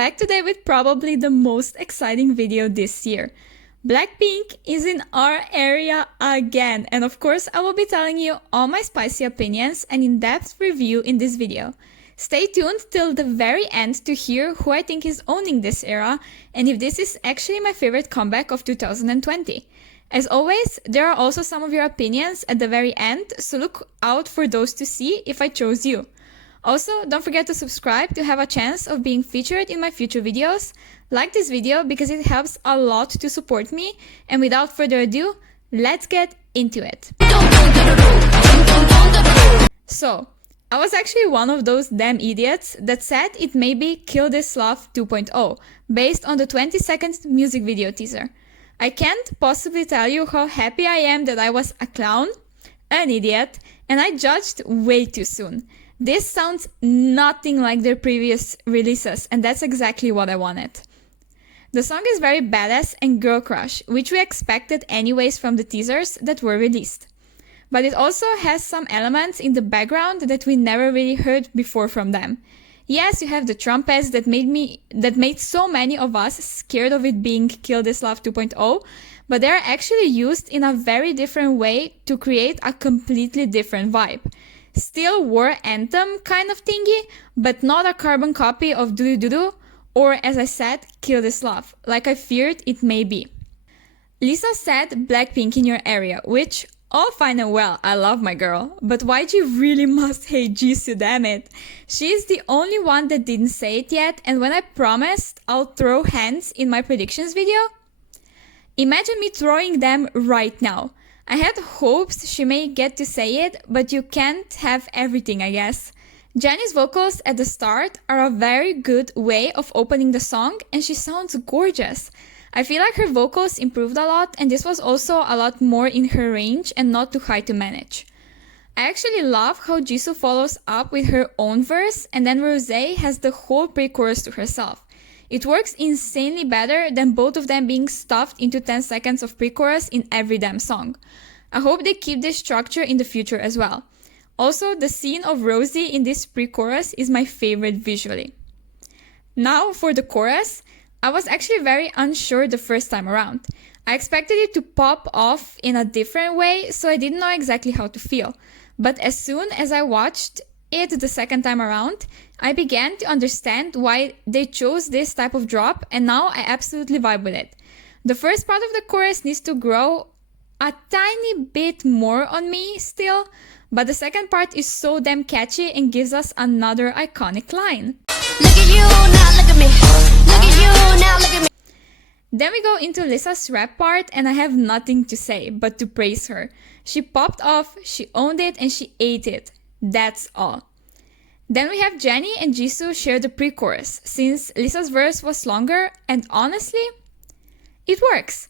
back today with probably the most exciting video this year. Blackpink is in our area again, and of course I will be telling you all my spicy opinions and in-depth review in this video. Stay tuned till the very end to hear who I think is owning this era and if this is actually my favorite comeback of 2020. As always, there are also some of your opinions at the very end, so look out for those to see if I chose you. Also, don't forget to subscribe to have a chance of being featured in my future videos. Like this video because it helps a lot to support me, and without further ado, let's get into it. So, I was actually one of those damn idiots that said it may be Kill This Love 2.0, based on the 20-second music video teaser. I can't possibly tell you how happy I am that I was a clown, an idiot, and I judged way too soon. This sounds nothing like their previous releases, and that's exactly what I wanted. The song is very badass and girl crush, which we expected anyways from the teasers that were released. But it also has some elements in the background that we never really heard before from them. Yes, you have the trumpets that made so many of us scared of it being Kill This Love 2.0, but they're actually used in a very different way to create a completely different vibe. Still war anthem kind of thingy, but not a carbon copy of Doo Doo Doo, or as I said, Kill This Love, like I feared it may be. Lisa said Blackpink in your area, which, all fine and well, I love my girl, but YG really must hate Jisoo, damn it. She's the only one that didn't say it yet, and when I promised I'll throw hands in my predictions video, imagine me throwing them right now. I had hopes she may get to say it, but you can't have everything, I guess. Jennie's vocals at the start are a very good way of opening the song, and she sounds gorgeous. I feel like her vocals improved a lot, and this was also a lot more in her range and not too high to manage. I actually love how Jisoo follows up with her own verse, and then Rosé has the whole pre-chorus to herself. It works insanely better than both of them being stuffed into 10 seconds of pre-chorus in every damn song. I hope they keep this structure in the future as well. Also, the scene of Rosie in this pre-chorus is my favorite visually. Now for the chorus, I was actually very unsure the first time around. I expected it to pop off in a different way, so I didn't know exactly how to feel. But as soon as I watched it the second time around, I began to understand why they chose this type of drop, and now I absolutely vibe with it. The first part of the chorus needs to grow a tiny bit more on me still, but the second part is so damn catchy and gives us another iconic line. Look at you, now look at me. Look at you, now look at me. Then we go into Lisa's rap part, and I have nothing to say but to praise her. She popped off, she owned it, and she ate it. That's all. Then we have Jennie and Jisoo share the pre-chorus, since Lisa's verse was longer, and honestly, it works.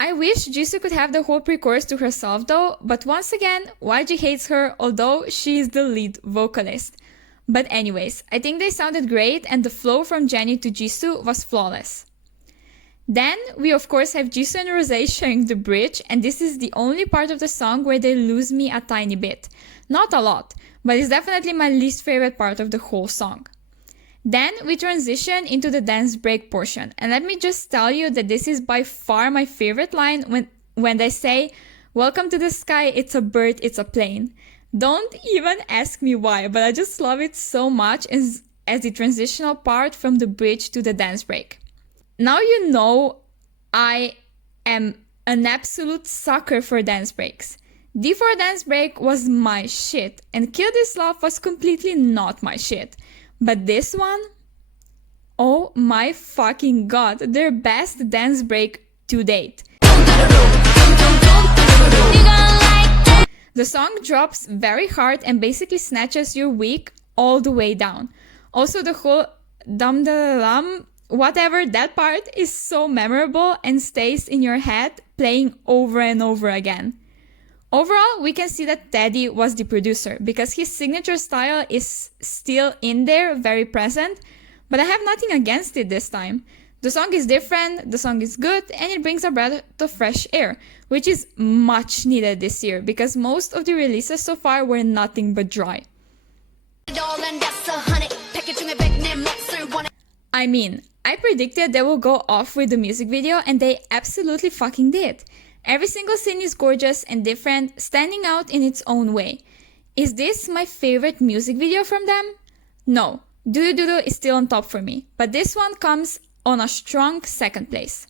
I wish Jisoo could have the whole pre-chorus to herself though, but once again, YG hates her, although she is the lead vocalist. But anyways, I think they sounded great, and the flow from Jennie to Jisoo was flawless. Then we of course have Jisoo and Rosé sharing the bridge, and this is the only part of the song where they lose me a tiny bit. Not a lot, but it's definitely my least favorite part of the whole song. Then we transition into the dance break portion, and let me just tell you that this is by far my favorite line when they say, "Welcome to the sky, it's a bird, it's a plane." Don't even ask me why, but I just love it so much as the transitional part from the bridge to the dance break. Now you know I am an absolute sucker for dance breaks. D4 dance break was my shit, and Kill This Love was completely not my shit. But this one? Oh my fucking god, their best dance break to date. The song drops very hard and basically snatches your week all the way down. Also the whole dum da dum, whatever, that part is so memorable and stays in your head playing over and over again. Overall, we can see that Teddy was the producer because his signature style is still in there, very present, but I have nothing against it this time. The song is different, the song is good, and it brings a breath of fresh air, which is much needed this year because most of the releases so far were nothing but dry. I mean, I predicted they will go off with the music video, and they absolutely fucking did. Every single scene is gorgeous and different, standing out in its own way. Is this my favorite music video from them? No, Doo Doo Doo is still on top for me, but this one comes on a strong second place.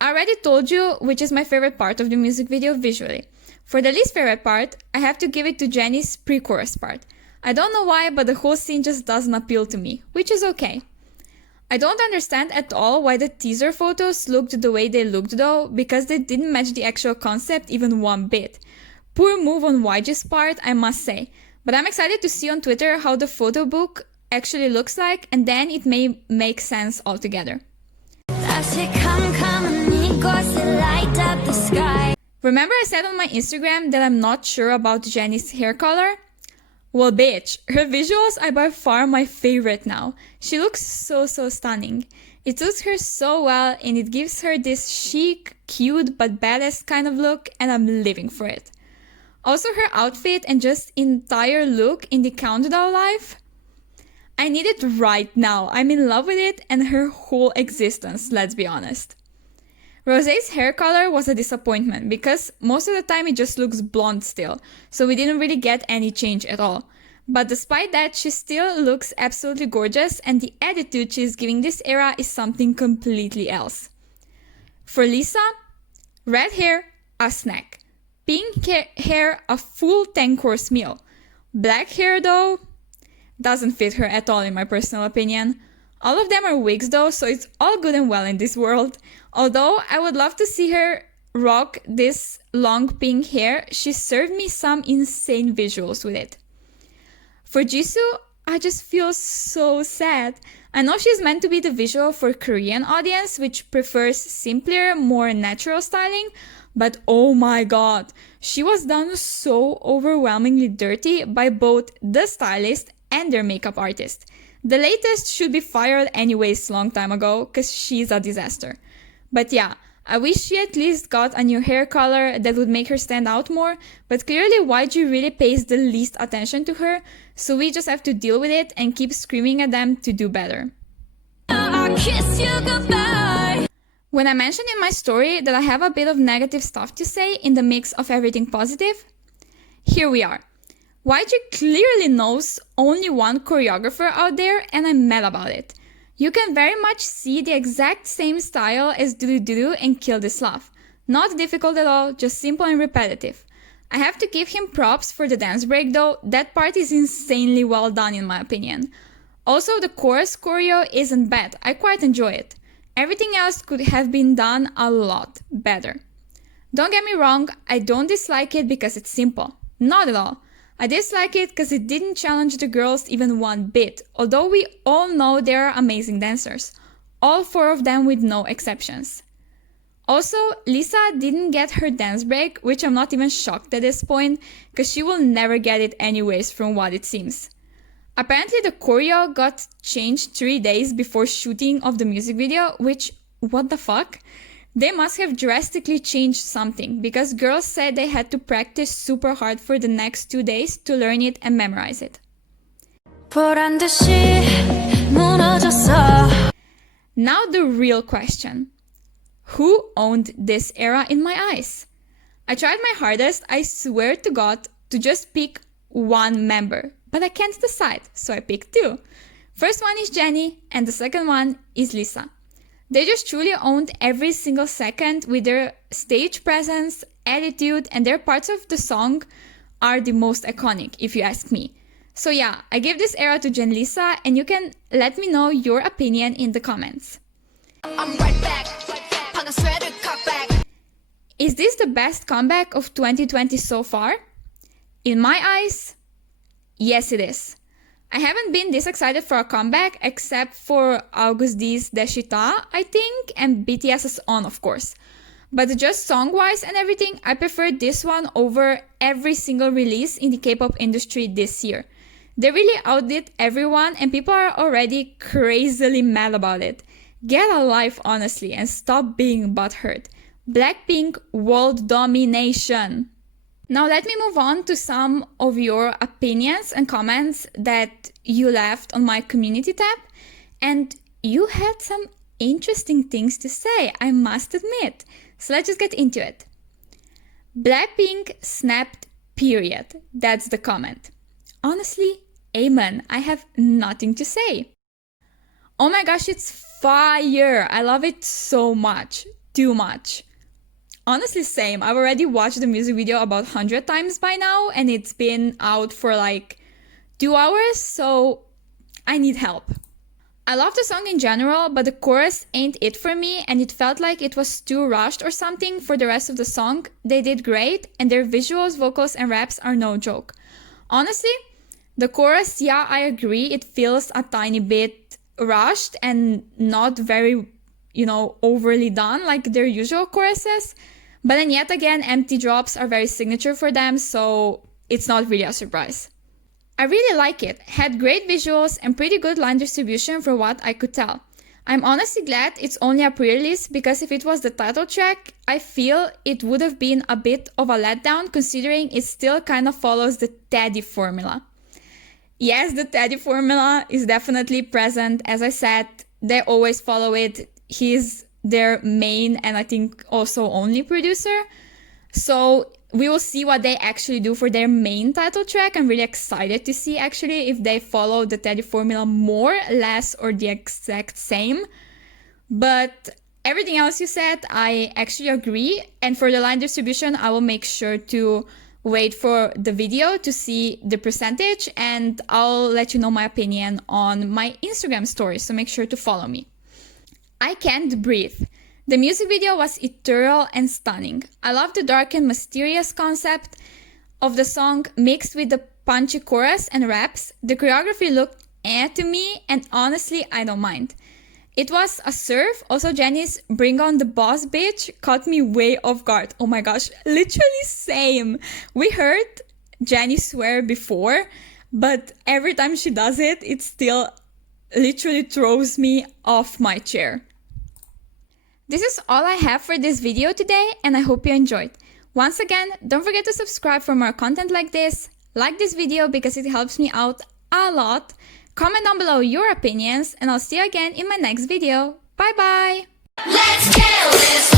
I already told you which is my favorite part of the music video visually. For the least favorite part, I have to give it to Jennie's pre-chorus part. I don't know why, but the whole scene just doesn't appeal to me, which is okay. I don't understand at all why the teaser photos looked the way they looked though, because they didn't match the actual concept even one bit. Poor move on YG's part, I must say, but I'm excited to see on Twitter how the photo book actually looks like, and then it may make sense altogether. Remember I said on my Instagram that I'm not sure about Jennie's hair color? Well bitch, her visuals are by far my favorite now. She looks so stunning. It suits her so well and it gives her this chic, cute but badass kind of look, and I'm living for it. Also her outfit and just entire look in the Countdown live? I need it right now. I'm in love with it and her whole existence, let's be honest. Rosé's hair color was a disappointment because most of the time it just looks blonde still, so we didn't really get any change at all. But despite that, she still looks absolutely gorgeous, and the attitude she's giving this era is something completely else. For Lisa, red hair, a snack. Pink hair, a full 10-course meal. Black hair though, doesn't fit her at all in my personal opinion. All of them are wigs though, so it's all good and well in this world. Although I would love to see her rock this long pink hair, she served me some insane visuals with it. For Jisoo, I just feel so sad. I know she's meant to be the visual for Korean audience, which prefers simpler, more natural styling, but oh my god, she was done so overwhelmingly dirty by both the stylist and their makeup artist. The latest should be fired anyways long time ago, cause she's a disaster. But yeah, I wish she at least got a new hair color that would make her stand out more, but clearly YG really pays the least attention to her, so we just have to deal with it and keep screaming at them to do better. I'll kiss you goodbye. When I mentioned in my story that I have a bit of negative stuff to say in the mix of everything positive, here we are. YG clearly knows only one choreographer out there, and I'm mad about it. You can very much see the exact same style as Doo Doo Doo and Kill This Love. Not difficult at all, just simple and repetitive. I have to give him props for the dance break though, that part is insanely well done in my opinion. Also, the chorus choreo isn't bad, I quite enjoy it. Everything else could have been done a lot better. Don't get me wrong, I don't dislike it because it's simple. Not at all. I dislike it because it didn't challenge the girls even one bit, although we all know they are amazing dancers. All 4 of them with no exceptions. Also, Lisa didn't get her dance break, which I'm not even shocked at this point, because she will never get it anyways from what it seems. Apparently the choreo got changed 3 days before shooting of the music video, which, what the fuck? They must have drastically changed something, because girls said they had to practice super hard for the next 2 days to learn it and memorize it. Now the real question. Who owned this era in my eyes? I tried my hardest, I swear to God, to just pick one member, but I can't decide, so I picked 2. First one is Jennie, and the second one is Lisa. They just truly owned every single second with their stage presence, attitude, and their parts of the song are the most iconic, if you ask me. So yeah, I give this era to Jen Lisa, and you can let me know your opinion in the comments. I'm right back. Is this the best comeback of 2020 so far? In my eyes, yes it is. I haven't been this excited for a comeback except for August D's Deshita, I think, and BTS's On, of course. But just song-wise and everything, I prefer this one over every single release in the K-pop industry this year. They really outdid everyone and people are already crazily mad about it. Get a life, honestly, and stop being butthurt. Blackpink world domination. Now let me move on to some of your opinions and comments that you left on my community tab. And you had some interesting things to say, I must admit. So let's just get into it. Blackpink snapped, period. That's the comment. Honestly, amen. I have nothing to say. Oh my gosh, it's fire. I love it so much. Too much. Honestly, same. I've already watched the music video about 100 times by now, and it's been out for like 2 hours, so I need help. I love the song in general, but the chorus ain't it for me, and it felt like it was too rushed or something for the rest of the song. They did great, and their visuals, vocals, and raps are no joke. Honestly, the chorus, yeah, I agree, it feels a tiny bit rushed and not very, overly done like their usual choruses. But then yet again, empty drops are very signature for them, so it's not really a surprise. I really like it, had great visuals and pretty good line distribution for what I could tell. I'm honestly glad it's only a pre-release, because if it was the title track, I feel it would have been a bit of a letdown considering it still kind of follows the Teddy formula. Yes, the Teddy formula is definitely present. As I said, they always follow it. He's their main and I think also only producer. So we will see what they actually do for their main title track. I'm really excited to see actually if they follow the Teddy formula more, less, or the exact same. But everything else you said, I actually agree. And for the line distribution, I will make sure to wait for the video to see the percentage, and I'll let you know my opinion on my Instagram stories, so make sure to follow me. I Can't Breathe. The music video was ethereal and stunning. I love the dark and mysterious concept of the song mixed with the punchy chorus and raps. The choreography looked to me, and honestly, I don't mind. It was a serve. Also, Jennie's Bring On The Boss Bitch caught me way off guard. Oh my gosh, literally same. We heard Jennie swear before, but every time she does it, it still literally throws me off my chair. This is all I have for this video today, and I hope you enjoyed. Once again, don't forget to subscribe for more content like this. Like this video because it helps me out a lot. Comment down below your opinions, and I'll see you again in my next video. Bye bye! Let's kill this.